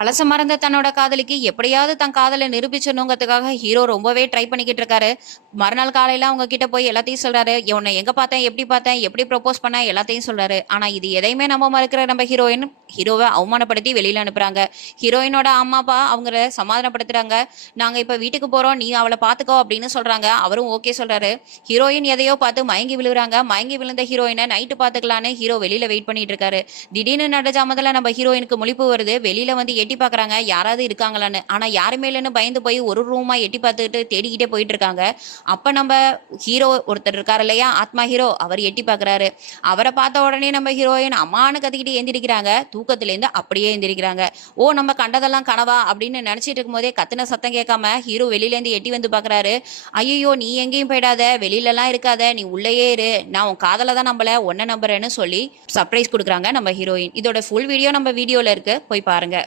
பழச மறந்த தன்னோட காதலிக்கு எப்படியாவது தன் காதலை நிரூபிச்சணுங்கிறதுக்காக ஹீரோ ரொம்பவே ட்ரை பண்ணிக்கிட்டு இருக்காரு. மறுநாள் காலையில அவங்க கிட்ட போய் எல்லாத்தையும் சொல்றாரு. உன்னை எங்க பார்த்தேன், எப்படி ப்ரொபோஸ் பண்ண எல்லாத்தையும் சொல்றாரு. ஆனா இது எதையுமே நம்ம மறுக்கிற நம்ம ஹீரோயின் ஹீரோவை அவமானப்படுத்தி வெளியில அனுப்புறாங்க. ஹீரோயினோட அம்மா அப்பா அவங்கள சமாதானப்படுத்துறாங்க. நாங்க இப்ப வீட்டுக்கு போறோம், நீ அவளை பாத்துக்கோ அப்படின்னு சொல்றாங்க. அவரும் ஓகே சொல்றாரு. ஹீரோயின் எதையோ பார்த்து மயங்கி விழுறாங்க. மயங்கி விழுந்த ஹீரோயினை நைட்டு பாத்துக்கலான்னு ஹீரோ வெளியில வெயிட் பண்ணிட்டு இருக்காரு. திடீர்னு நட ஜாமத்துல நம்ம ஹீரோயினுக்கு முழிப்பு வருது. வெளியில வந்து எட்டி பாக்குறாங்க யாராவது இருக்காங்களான்னு. ஆனா யாருமே இல்லைன்னு பயந்து போய் ஒரு ரூமா எட்டி பார்த்துக்கிட்டு தேடிக்கிட்டே போயிட்டு இருக்காங்க. அப்ப நம்ம ஹீரோ ஒருத்தர் இருக்காரு இல்லையா, ஆத்மா ஹீரோ, அவர் எட்டி பாக்குறாரு. அவரை பார்த்த உடனே நம்ம ஹீரோயின் அம்மானு கத்திக்கிட்டு எந்திரிக்கிறாங்க. தூக்கத்துல இருந்து அப்படியே எந்திரிக்கிறாங்க. ஓ, நம்ம கண்டதெல்லாம் கனவா அப்படின்னு நினைச்சிட்டு இருக்கும் போதே கத்துன சத்தம் கேட்காம ஹீரோ வெளியில இருந்து எட்டி வந்து பாக்குறாரு. ஐயோ, நீ எங்கேயும் போயிடாத, வெளியில எல்லாம் இருக்காத, நீ உள்ளேயே இரு, நான் உன் காதல தான் நம்பல, ஒன்ன நம்புறேன்னு சொல்லி சர்ப்ரைஸ் கொடுக்குறாங்க நம்ம ஹீரோயின். இதோட ஃபுல் வீடியோ நம்ம வீடியோல இருக்கு, போய் பாருங்க.